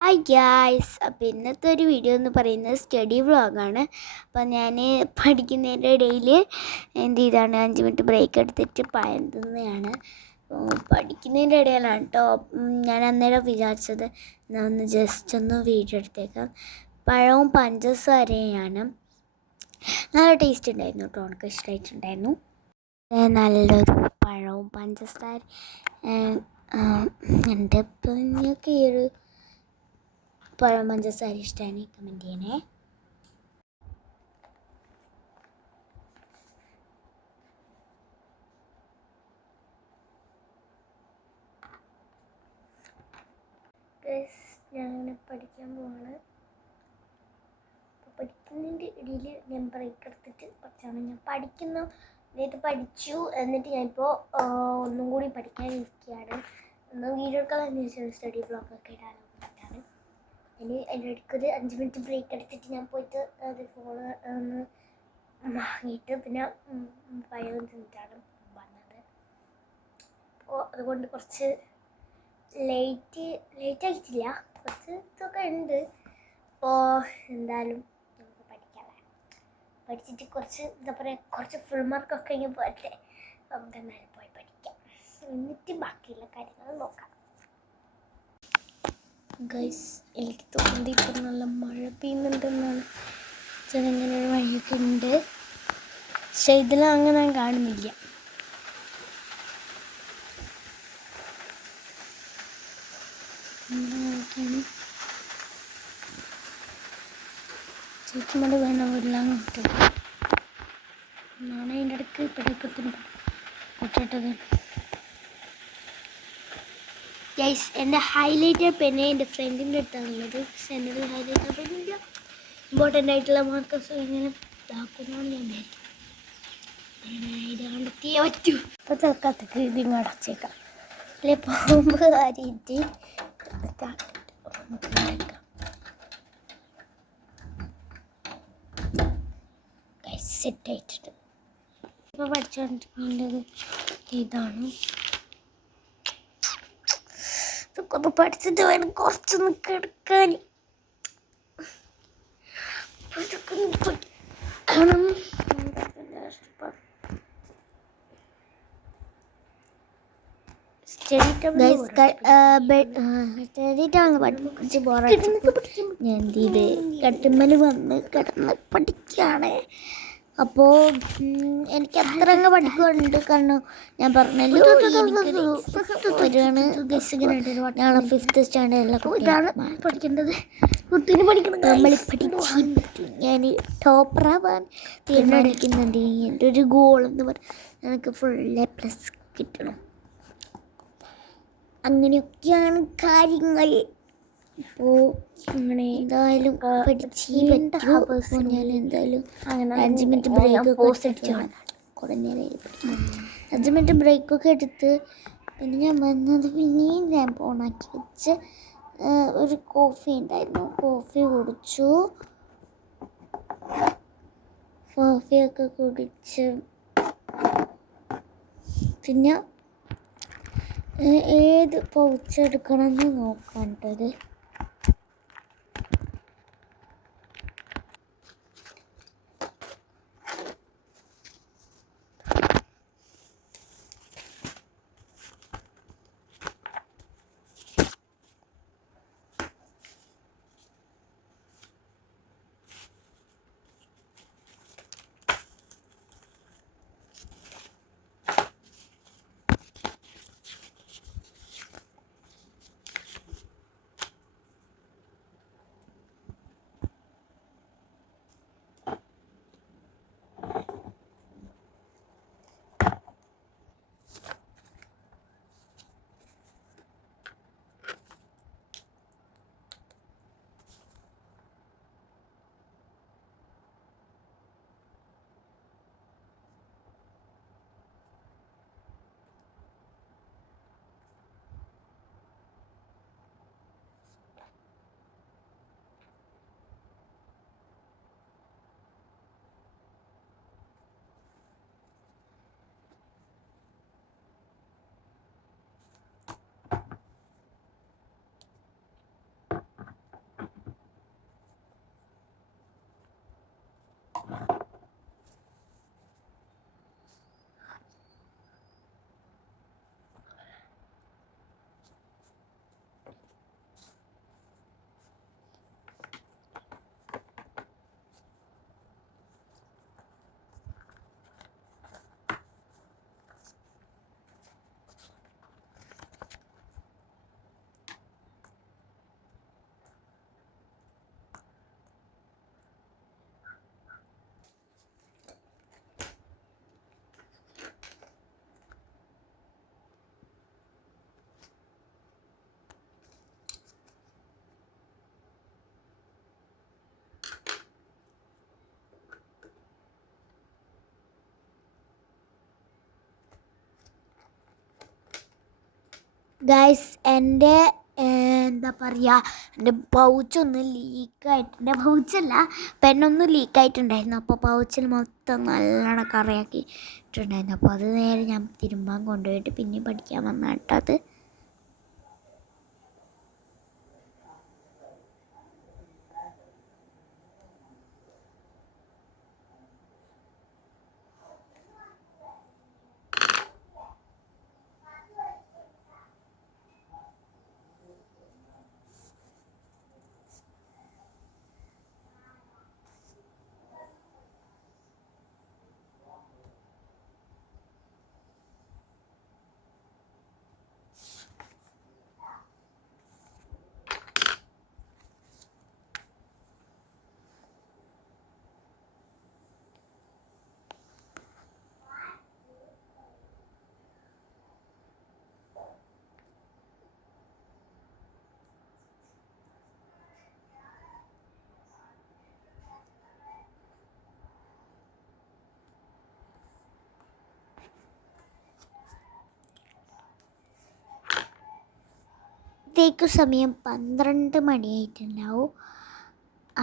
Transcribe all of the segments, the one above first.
Hi gas അപ്പോൾ ഇന്നത്തെ ഒരു വീഡിയോ എന്ന് പറയുന്നത് സ്റ്റഡി വ്ളോഗാണ് അപ്പോൾ ഞാൻ പഠിക്കുന്നതിന്റെ ഇടയിൽ എന്ത് ചെയ്താണ്? അഞ്ച് മിനിറ്റ് ബ്രേക്ക് എടുത്തിട്ട് പയന്തുന്നതാണ് പഠിക്കുന്നതിന്റെ ഇടയിലാണ് കേട്ടോ ഞാൻ അന്നേരം വിചാരിച്ചത് ഒന്ന് ജസ്റ്റ് ഒന്ന് വീഡിയോ എടുത്തേക്കാം. പഴവും പഞ്ചസാരയാണ്. നല്ല ടേസ്റ്റ് ഉണ്ടായിരുന്നു കേട്ടോ എനിക്ക് ഇഷ്ടമായിട്ടുണ്ടായിരുന്നു. നല്ലൊരു പഴവും പഞ്ചസാര എന്റെ നിങ്ങൾക്ക് ഈ ഒരു പഴം പഞ്ചസാര ഇഷ്ടമാണ് കമന്റ് ചെയ്യണേ ഞാനിങ്ങനെ പഠിക്കാൻ പോവാണ്. അപ്പോൾ പഠിക്കുന്നതിന്റെ ഇടയിൽ ഞാൻ ബ്രേക്ക് എടുത്തിട്ട് കുറച്ചാണ്. ഞാൻ പഠിക്കുന്ന നേരത്തെ പഠിച്ചു എന്നിട്ട് ഞാനിപ്പോൾ ഒന്നും കൂടി പഠിക്കാൻ ഇരിക്കുകയാണ്. ഒന്ന് വീഡിയോ എടുക്കാൻ സ്റ്റഡി ബ്ലോഗൊക്കെ ഇടാനോ? ഇനി എന്റെ ഇടയ്ക്കൊരു അഞ്ച് മിനിറ്റ് ബ്രേക്ക് എടുത്തിട്ട് ഞാൻ പോയിട്ട് അത് ഫോൺ ഒന്ന് വാങ്ങിയിട്ട് പിന്നെ പഴയ തിന്നിട്ടാണ് വന്നത്. അപ്പോൾ അതുകൊണ്ട് കുറച്ച് ലേറ്റ് ലേറ്റ് ആയിട്ടില്ല. കുറച്ച് ഇതൊക്കെ ഉണ്ട്. അപ്പോൾ എന്തായാലും നമുക്ക് പഠിക്കാമേ പഠിച്ചിട്ട് കുറച്ച് എന്താ പറയുക കുറച്ച് ഫുൾ മാർക്കൊക്കെ ഇങ്ങനെ പോയിട്ട് നമുക്ക് എന്തായാലും പോയി പഠിക്കാം. എന്നിട്ട് ബാക്കിയുള്ള കാര്യങ്ങൾ നോക്കാം. ഗൈസ് എനിക്ക് തോന്നി ഇപ്പം നല്ല മഴ പെയ്യുന്നുണ്ടെന്നാണ്. ചെറിങ്ങനെ ഒരു വഴിയൊക്കെ ഉണ്ട് പക്ഷെ ഇതിലും അങ്ങനെ ഞാൻ കാണുന്നില്ല. ചേച്ചിമോട് വേണം എല്ലാം കിട്ടും ഞാൻ അതിന്റെ ഇടയ്ക്ക് പഠിപ്പത്തിന് കൊട്ടിട്ടത് ഗൈസ് എന്റെ ഹൈലൈറ്റർ പെന്നെ എന്റെ ഫ്രണ്ടിന്റെ അടുത്താണുള്ളത് എന്റെ ഹൈലൈറ്റർ പെന്നില്ല ഇമ്പോർട്ടന്റ് ആയിട്ടുള്ള മാർക്കസ് ഇങ്ങനെ ഇതാക്കുന്നതാണ് ഞാൻ കണ്ടെത്തിയേ പറ്റൂ. അപ്പോൾ തൽക്കാലത്തേക്ക് ഇതിങ്ങ് അടച്ചേക്കാം. അല്ലെ പാമ്പ് കാര്യമായിട്ട് നമുക്ക് അടക്കാം സെറ്റ് ആയിട്ടുണ്ട്. ഇപ്പോൾ പഠിച്ചുകൊണ്ടിരിക്കേണ്ടത് ഇതാണ്. ഇതൊക്കെ ഒന്ന് പഠിച്ചിട്ട് വേണം കുറച്ചൊന്ന് കിടക്കാൻ. ഇതൊക്കെ ഒന്ന് പഠിക്കണം ഞാൻ കട്ടുമ്മൽ വന്ന് കിടന്ന് പഠിക്കുകയാണ്. അപ്പോൾ എനിക്ക് അത്ര അങ്ങ് പഠിക്കുന്നുണ്ട് കാരണം ഞാൻ പറഞ്ഞല്ലോ വരികയാണ് ഞങ്ങളെ ഫിഫ്ത്ത് സ്റ്റാൻഡേർഡിലൊക്കെ പഠിക്കേണ്ടത് കുത്തിന് പഠിക്കണം നമ്മൾ പഠിച്ചു ഞാൻ ടോപ്പറാവാൻ തീരുമാനിക്കുന്നുണ്ട്. എന്റെ ഒരു ഗോൾ എന്ന് പറഞ്ഞാൽ എനിക്ക് ഫുൾ എ പ്ലസ് കിട്ടണം. അങ്ങനെയൊക്കെയാണ് കാര്യങ്ങൾ. അപ്പോൾ അങ്ങനെ എന്തായാലും ഞാൻ എന്തായാലും അങ്ങനെ അഞ്ച് മിനിറ്റ് ബ്രേക്ക് പോസ്റ്റ് കുറേ നേരം പഠിക്കും അഞ്ച് മിനിറ്റ് ബ്രേക്കൊക്കെ എടുത്ത് പിന്നെ ഞാൻ വന്നത് പിന്നെയും ഞാൻ ഓണാക്കി വെച്ച് ഒരു കോഫി ഉണ്ടായിരുന്നു. കോഫി കുടിച്ചു. കോഫിയൊക്കെ കുടിച്ച് പിന്നെ ഏത് പൗച്ച് എടുക്കണമെന്ന് നോക്കാം കേട്ടത് ഗൈസ് എന്റെ എന്താ പറയുക എന്റെ പൗച്ചൊന്ന് ലീക്കായിട്ട് എന്റെ പൗച്ചല്ല പെണ്ണൊന്ന് ലീക്കായിട്ടുണ്ടായിരുന്നു അപ്പോൾ പൗച്ചിൽ മൊത്തം നല്ലോണം കറിയാക്കിയിട്ടുണ്ടായിരുന്നു. അപ്പോൾ അത് നേരെ ഞാൻ തിരുമ്പാൻ കൊണ്ടുപോയിട്ട് പിന്നെ പഠിക്കാൻ വന്ന കേട്ടോ അത് ത്തേക്കു സമയം പന്ത്രണ്ട് മണിയായിട്ടുണ്ടാവും.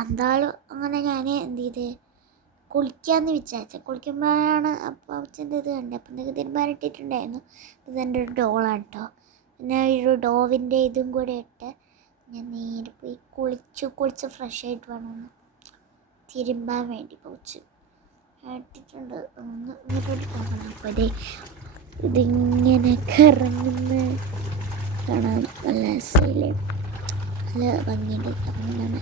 എന്താളും അങ്ങനെ ഞാൻ എന്ത് ചെയ്ത്? കുളിക്കാമെന്ന് വിചാരിച്ചു. കുളിക്കുമ്പോഴാണ് അപ്പോൾ അച്ഛന്റെ ഇത് കണ്ടത് അപ്പം തീരുമാനിട്ടിട്ടുണ്ടായിരുന്നു? ഇത് എന്റെ ഒരു ഡോളാണ് കേട്ടോ പിന്നെ ഒരു ഡോവിന്റെ ഇതും കൂടെ ഇട്ട് ഞാൻ നേരെ പോയി കുളിച്ചു. കുളിച്ച് ഫ്രഷ് ആയിട്ട് വേണമെന്ന് തിരുമ്പാൻ വേണ്ടി പോച്ചു. ഇട്ടിട്ടുണ്ട്. ഒന്ന് ഇങ്ങോട്ട് പോകണം അപ്പോൾ ഇതേ ഇതിങ്ങനെ കറങ്ങുന്ന നല്ല രസമില്ലേ നല്ല ഭംഗിയുണ്ട് കറങ്ങുന്നതാണ്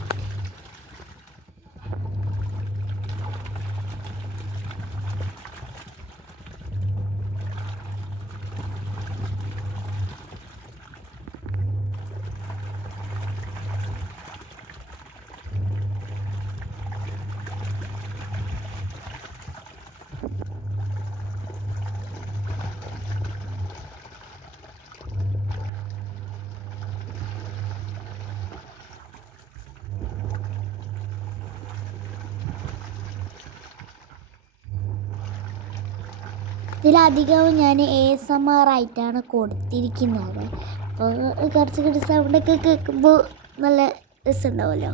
ഇതിലധികവും ഞാൻ എ എസ് എം ആർ ആയിട്ടാണ് കൊടുത്തിരിക്കുന്നത്. അപ്പോൾ കുറച്ച് കുറച്ച് സൗണ്ടൊക്കെ കേൾക്കുമ്പോൾ നല്ല രസമുണ്ടാവുമല്ലോ.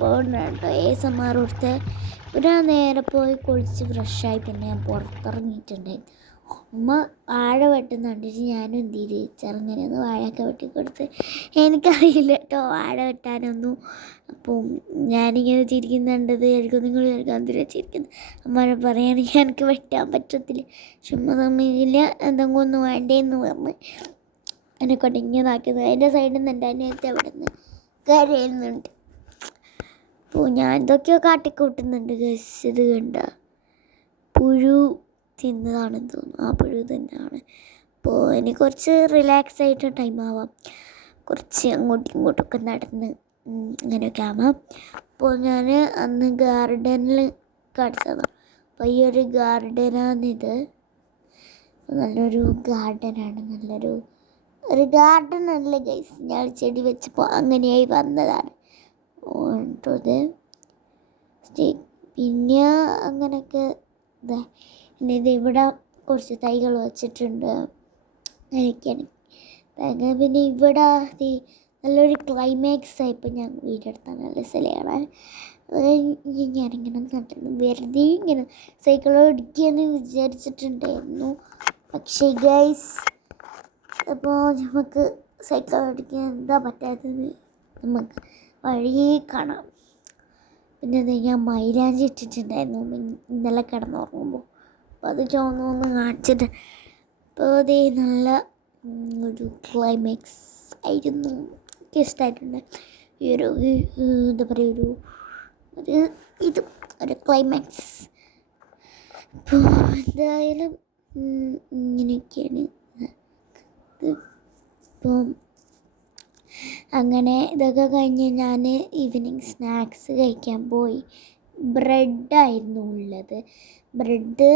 കേട്ടോ എ എസ് എം ആർ കൊടുത്ത് ഒരാ നേരെ പോയി കുളിച്ച് ഫ്രഷായി പിന്നെ ഞാൻ പുറത്തിറങ്ങിയിട്ടുണ്ട്. ഉമ്മ വാഴ വെട്ടുന്ന കണ്ടിട്ട് ഞാനും എന്ത് ചെയ്ത്? ചെറുങ്ങനെ ഒന്ന് വാഴയൊക്കെ വെട്ടി കൊടുത്ത് എനിക്കറിയില്ല കേട്ടോ വാഴ വെട്ടാനൊന്നും. അപ്പോൾ ഞാനിങ്ങനെ ചിരിക്കുന്നുണ്ടത് ആയിരിക്കും നിങ്ങൾ എന്തിനാ ചിരിക്കുന്നത് അമ്മ പറയുകയാണെങ്കിൽ എനിക്ക് വെട്ടാൻ പറ്റത്തില്ല. ചുമ്മാ തമ്മില്ല എന്തെങ്കിലും ഒന്നും വേണ്ടേന്ന് പറഞ്ഞ് എന്നെ കൊടുങ്ങിയതാക്കിയത് അതിന്റെ സൈഡിൽ നിന്ന് എന്റെ അനിയത്തെ അവിടെ നിന്ന് കരയുന്നുണ്ട്. അപ്പോൾ ഞാൻ എന്തൊക്കെയോ കാട്ടിക്കൂട്ടുന്നുണ്ട് ഗസ് ഇത് കണ്ട പുഴു തിന്നതാണെന്ന് തോന്നുന്നു. ആ പുഴു തന്നെയാണ്. അപ്പോൾ എനിക്ക് കുറച്ച് റിലാക്സ് ആയിട്ട് ടൈം ആവാം. കുറച്ച് അങ്ങോട്ടും ഇങ്ങോട്ടൊക്കെ നടന്ന് അങ്ങനെയൊക്കെ ആവാം. അപ്പോൾ ഞാൻ അന്ന് ഗാർഡനിൽ കാണിച്ചതാണ് അപ്പോൾ ഈ ഒരു ഗാർഡനാണിത് നല്ലൊരു ഗാർഡനാണ് നല്ലൊരു ഒരു ഗാർഡൻ അല്ല ഗൈസ് ഞാൻ ചെടി വെച്ചപ്പോൾ അങ്ങനെയായി വന്നതാണ്. അത് പിന്നെ അങ്ങനെയൊക്കെ ഇതാ. ഇത് ഇവിടെ കുറച്ച് തൈകൾ വെച്ചിട്ടുണ്ട്. എനിക്കാണ് പിന്നെ ഇവിടെ ഈ നല്ലൊരു ക്ലൈമാക്സ് ആയപ്പോൾ ഞാൻ വീടെടുത്താണ് നല്ല സ്ഥലമാണ് ഞാനിങ്ങനെ നട്ടിരുന്നു വെറുതെ ഇങ്ങനെ സൈക്കിൾ ഇടിക്കുകയെന്ന് വിചാരിച്ചിട്ടുണ്ടായിരുന്നു. പക്ഷേ ഗൈസ് അപ്പോൾ നമുക്ക് സൈക്കിൾ ഓടിക്കാൻ എന്താ പറ്റാത്തത്? നമുക്ക് വഴിയേ കാണാം. പിന്നെ ഞാൻ മൈലാഞ്ചി ഇട്ടിട്ടുണ്ടായിരുന്നു. ഇന്നലെ കിടന്നുറങ്ങുമ്പോൾ അപ്പോൾ അത് ചോന്നൊന്ന് കാണിച്ചിട്ട്. അപ്പോൾ അതേ നല്ല ഒരു ക്ലൈമാക്സ് ആയിരുന്നു. എനിക്ക് ഇഷ്ടമായിട്ടുണ്ട് ഈ ഒരു എന്താ പറയുക ഒരു ഒരു ഇത് ഒരു ക്ലൈമാക്സ് അപ്പോൾ എന്തായാലും ഇങ്ങനെയൊക്കെയാണ്. ഇപ്പോൾ അങ്ങനെ ഇതൊക്കെ കഴിഞ്ഞ് ഞാൻ ഈവനിങ് സ്നാക്സ് കഴിക്കാൻ പോയി. ബ്രെഡായിരുന്നു ഉള്ളത്. ബ്രെഡ്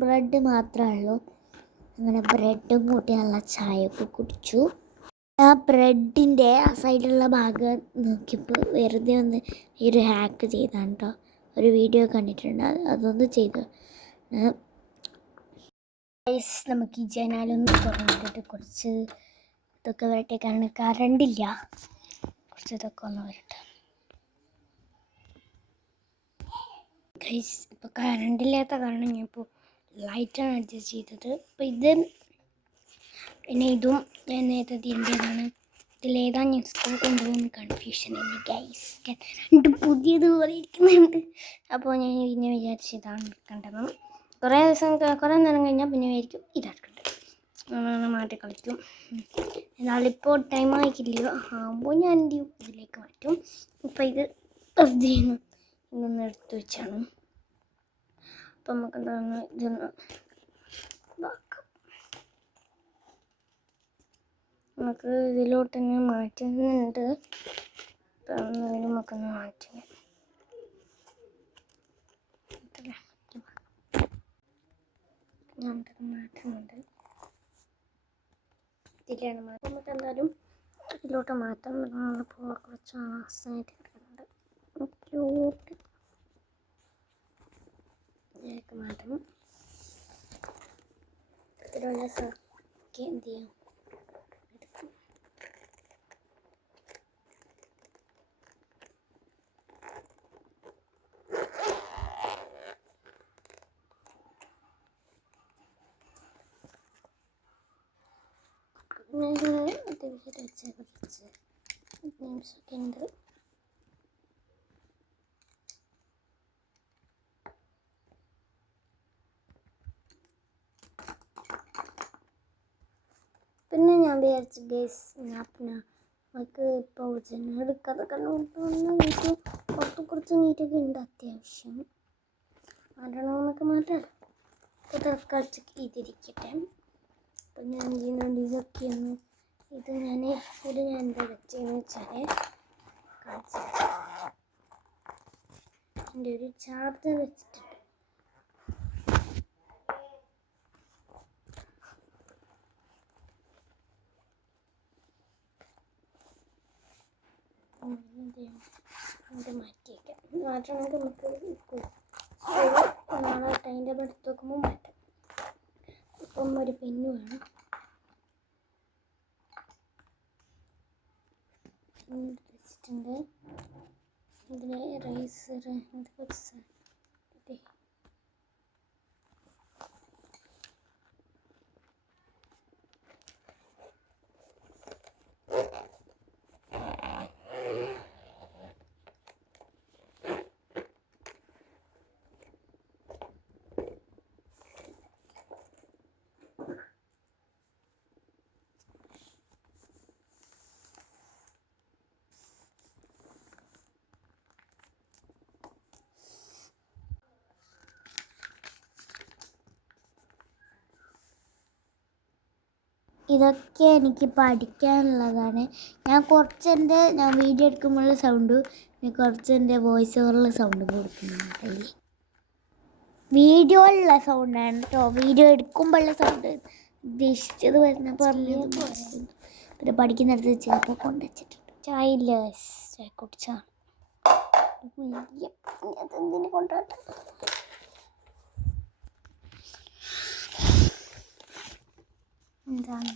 ബ്രെഡ് മാത്രമേ ഉള്ളൂ അങ്ങനെ ബ്രെഡും കൂട്ടി നല്ല ചായയൊക്കെ കുടിച്ചു. ആ ബ്രെഡിന്റെ ആ സൈഡിലുള്ള ഭാഗം നോക്കിയപ്പോൾ വെറുതെ ഒന്ന് ഈ ഒരു ഹാക്ക് ചെയ്താണ് കേട്ടോ ഒരു വീഡിയോ കണ്ടിട്ടുണ്ട്. അത് അതൊന്ന് ചെയ്തു. നമുക്ക് ഈ ജനാലൊന്ന് തുറന്നിട്ട് കുറച്ച് ഇതൊക്കെ വരട്ടേക്കാണ് കറണ്ടില്ല കുറച്ച് ഇതൊക്കെ ഒന്ന് വരട്ടെ. ഗൈസ് ഇപ്പോൾ കറണ്ട് ഇല്ലാത്ത കാരണം ഞാൻ ഇപ്പോൾ ലൈറ്റാണ് അഡ്ജസ്റ്റ് ചെയ്തത്. അപ്പോൾ ഇത് പിന്നെ ഇതും ഞാൻ നേരത്തെ തിരിഞ്ഞതാണ് ഇതിലേതാ ഞാൻ സ്കൂൾ കൊണ്ടുപോകുന്ന കൺഫ്യൂഷൻ ഉണ്ട് ഗൈസ് രണ്ട് പുതിയത് പോലെ ഇരിക്കുന്നുണ്ട്. അപ്പോൾ ഞാൻ പിന്നെ വിചാരിച്ചു ഇതാണ് എടുക്കേണ്ടത് കുറേ ദിവസം കുറേ നേരം കഴിഞ്ഞാൽ പിന്നെ വിചാരിക്കും ഇതെടുക്കട്ടെ അങ്ങനെ മാറ്റി കളിക്കും. എന്നാലിപ്പോൾ ടൈം ആയിക്കില്ലയോ ആകുമ്പോൾ ഞാൻ ചെയ്യും? ഇതിലേക്ക് മാറ്റും. അപ്പോൾ ഇത് വെറുതെ ഒന്ന് ഇതൊന്ന് എടുത്തു വെച്ചാണ്. അപ്പം നമുക്ക് എന്താണ് ഇതൊന്ന് നമുക്ക് ഇതിലോട്ട് തന്നെ മാറ്റുന്നുണ്ട്. അപ്പം നമുക്കൊന്ന് മാറ്റിയാൽ ഇതല്ലേ, ഇത് മാ- നമുക്കത് മാറ്റുന്നുണ്ട്. നമുക്ക് എന്തായാലും ഇതിലോട്ട് മാറ്റാം പോവൊക്കെ കുറച്ച് മാസമായിട്ട് കിടക്കുന്നുണ്ട് ഇതിലോട്ട് ഇതിലേക്ക് മാറ്റണം ഇതിലുള്ള സാക്കി എന്ത് ചെയ്യാം എടുക്കാം ഞാൻ അത്യാവശ്യം വെച്ച് കുറച്ച് നിമിഷമൊക്കെ ഉണ്ട് പിന്നെ ഞാൻ വിചാരിച്ചു ഗേസ് ഞാൻ പിന്നെ നമുക്ക് ഇപ്പോൾ ഒറിജിനൽ എടുക്കാതെ കണ്ടുകൊണ്ടുവന്ന എനിക്ക് പുറത്ത് കുറച്ച് നീറ്റൊക്കെ ഉണ്ട് അത്യാവശ്യം. മാറ്റണമെന്നൊക്കെ മാറ്റാം ഇപ്പോൾ തൽക്കാലത്തേക്ക് ഇതിരിക്കട്ടെ. അപ്പം ഞാൻ ചെയ്യുന്നുണ്ട് ഇതൊക്കെ ഇത് ഞാൻ ഒരു ഞാൻ എന്താ വെച്ചതെന്ന് വെച്ചാൽ എന്റെ ഒരു ചാർജർ വെച്ചിട്ടുണ്ട് ഇത് മാറ്റിയേക്കാം. മാറ്റണമെങ്കിൽ നമുക്ക് നാളെ ടൈം ടേബിൾ എടുത്ത് നോക്കുമ്പോൾ മാറ്റാം. ഇപ്പം ഒരു പെന്ന് വേണം. വെച്ചിട്ടുണ്ട്. ഇതിൽ റൈസർ ഇത് കുറച്ച് ഇതൊക്കെ എനിക്ക് പഠിക്കാനുള്ളതാണ്. ഞാൻ കുറച്ച് എന്റെ ഞാൻ വീഡിയോ എടുക്കുമ്പോഴുള്ള സൗണ്ട് പിന്നെ കുറച്ച് എന്റെ വോയിസ് ഓവറുള്ള സൗണ്ട് കൊടുക്കുന്നുണ്ട് അതിൽ വീഡിയോയിലുള്ള സൗണ്ടാണ് കേട്ടോ വീഡിയോ എടുക്കുമ്പോഴുള്ള സൗണ്ട് ഉദ്ദേശിച്ചത് വരുന്ന പറഞ്ഞത് പിന്നെ പഠിക്കുന്നിടത്ത് ചിലപ്പോൾ കൊണ്ടുവച്ചിട്ടുണ്ട് ചായ ഇല്ല guys. ചായ കുടിച്ചാണ് അതെന്തിനു എന്താണ്.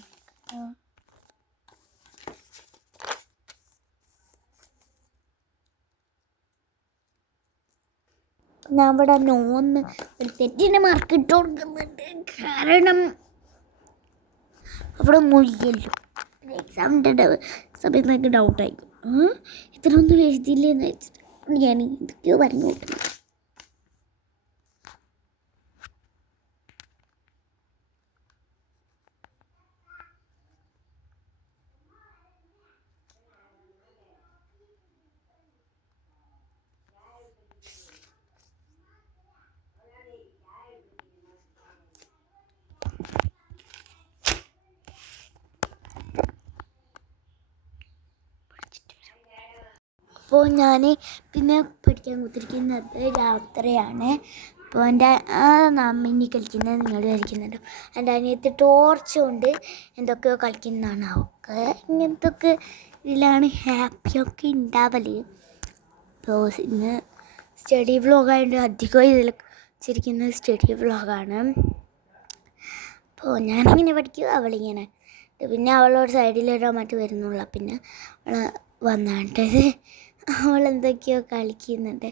ഞാൻ ഇവിടെ നോന്ന് ഒരു തെറ്റിന്റെ മാർക്ക് ഇട്ട് കൊടുക്കുന്നുണ്ട്. കാരണം അവിടെ ഒന്നുമില്ലല്ലോ എക്സാമിന്റെ സമയത്ത് എനിക്ക് ഡൗട്ടായിരിക്കും ആ? ഇത്രയൊന്നും എഴുതിയില്ലേന്ന് വെച്ചിട്ട്. ഞാൻ ഇതൊക്കെയോ പറഞ്ഞു അപ്പോൾ ഞാൻ പിന്നെ പഠിക്കാൻ കുത്തിരിക്കുന്നത് രാത്രിയാണ്. അപ്പോൾ എന്റെ ആ മിന്നി കളിക്കുന്നത് നിങ്ങൾ കളിക്കുന്നുണ്ട്? എന്റെ അനിയത്തി ടോർച്ച് കൊണ്ട് എന്തൊക്കെയോ കളിക്കുന്നതാണ്. അവൾക്ക് ഇങ്ങനത്തൊക്കെ ഇതിലാണ് ഹാപ്പിയൊക്കെ ഉണ്ടാവൽ. അപ്പോൾ ഇന്ന് സ്റ്റഡി വ്ളോഗായതുകൊണ്ട് അധികം ഇതിൽ ചിരിക്കുന്നത് സ്റ്റഡി വ്ളോഗാണ് അപ്പോൾ ഞാനിങ്ങനെ പഠിക്കും അവളിങ്ങനെ. പിന്നെ അവളോട് സൈഡിലിടാൻ മറ്റു വരുന്നുള്ള. പിന്നെ അവൾ വന്നാണ്ടത് അവളെന്തൊക്കെയോ കളിക്കുന്നുണ്ട്.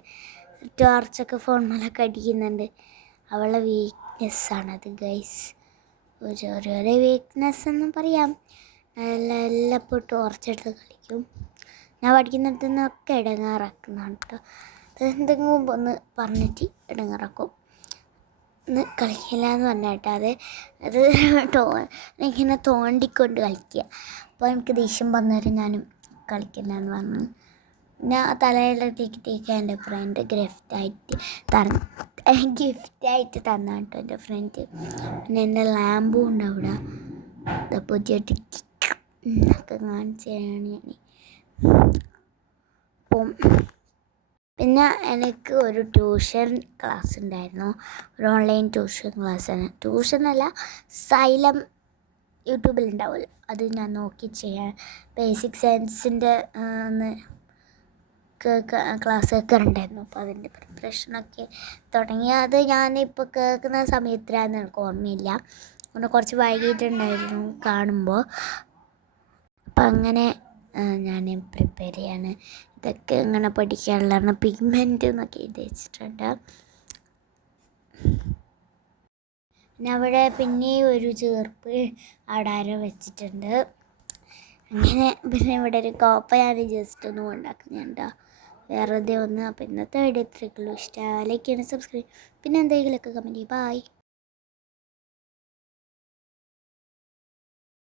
ടോർച്ചൊക്കെ ഫോൺ മേലൊക്കെ അടിക്കുന്നുണ്ട്. അവളെ വീക്ക്നെസ്സാണത് ഗൈസ് ഒരു ഓരോരോ വീക്ക്നെസ് എന്നും പറയാം. എല്ലാം എല്ലാം ഇപ്പോൾ ടോർച്ചെടുത്ത് കളിക്കും. ഞാൻ പഠിക്കുന്നിടത്തു നിന്നൊക്കെ ഇടങ്ങാറാക്കുന്നതാണ് കേട്ടോ അത് എന്തെങ്കിലും ഒന്ന് പറഞ്ഞിട്ട് ഇടങ്ങാറാക്കും. ഒന്ന് കളിക്കില്ല എന്ന് പറഞ്ഞാട്ടോ അത് അത് ടോ ഇങ്ങനെ തോണ്ടിക്കൊണ്ട് കളിക്കുക അപ്പോൾ എനിക്ക് ദേഷ്യം വന്നേരം ഞാനും കളിക്കില്ല എന്ന് പറഞ്ഞു പിന്നെ തലയുടെ ടിക്കറ്റേക്ക് എന്റെ ഫ്രണ്ട് ഗിഫ്റ്റായിട്ട് തന്നു. ഗിഫ്റ്റായിട്ട് തന്ന കേട്ടോ എന്റെ ഫ്രണ്ട് പിന്നെ എന്റെ ലാമ്പും ഉണ്ട് അവിടെ. പുതിയ ടിക്കൊക്കെ കാണിച്ചു തരാണ് ഞാൻ അപ്പം പിന്നെ എനിക്ക് ഒരു ട്യൂഷൻ ക്ലാസ് ഉണ്ടായിരുന്നു. ഒരു ഓൺലൈൻ ട്യൂഷൻ ക്ലാസ്സാണ് ട്യൂഷനല്ല സൈലം യൂട്യൂബിൽ ഉണ്ടാവുമല്ലോ. അത് ഞാൻ നോക്കി ചെയ്യാൻ ബേസിക് സയൻസിന്റെ ക്ലാസ് കേൾക്കാറുണ്ടായിരുന്നു അപ്പോൾ അതിന്റെ പ്രിപ്പറേഷനൊക്കെ തുടങ്ങി. അത് ഞാനിപ്പോൾ കേൾക്കുന്ന സമയത്തിലാണ് എനിക്ക് ഓർമ്മയില്ല. അതുകൊണ്ട് കുറച്ച് വൈകിട്ടുണ്ടായിരുന്നു കാണുമ്പോൾ അപ്പം അങ്ങനെ ഞാൻ പ്രിപ്പയർ ചെയ്യാണ്. ഇതൊക്കെ ഇങ്ങനെ പഠിക്കാനുള്ളതാണ്. പിഗ്മെന്റ് എന്നൊക്കെ എഴുതി വെച്ചിട്ടുണ്ട്. പിന്നെ അവിടെ പിന്നെ ഒരു ചേർപ്പ് ആടാരം വെച്ചിട്ടുണ്ട്. അങ്ങനെ പിന്നെ ഇവിടെ ഒരു കോപ്പ ഞാൻ ജസ്റ്റ് ഒന്ന് ഉണ്ടാക്കുന്നുണ്ടോ വെറുതെ ഒന്ന്. അപ്പോൾ ഇന്നത്തെ വീഡിയോ ഇത്രയൊക്കെയുള്ളൂ ഇഷ്ടം ലൈക്ക് ചെയ്യണം സബ്സ്ക്രൈബ് പിന്നെ എന്തെങ്കിലുമൊക്കെ കമന്റ് ചെയ്യും. ബായ്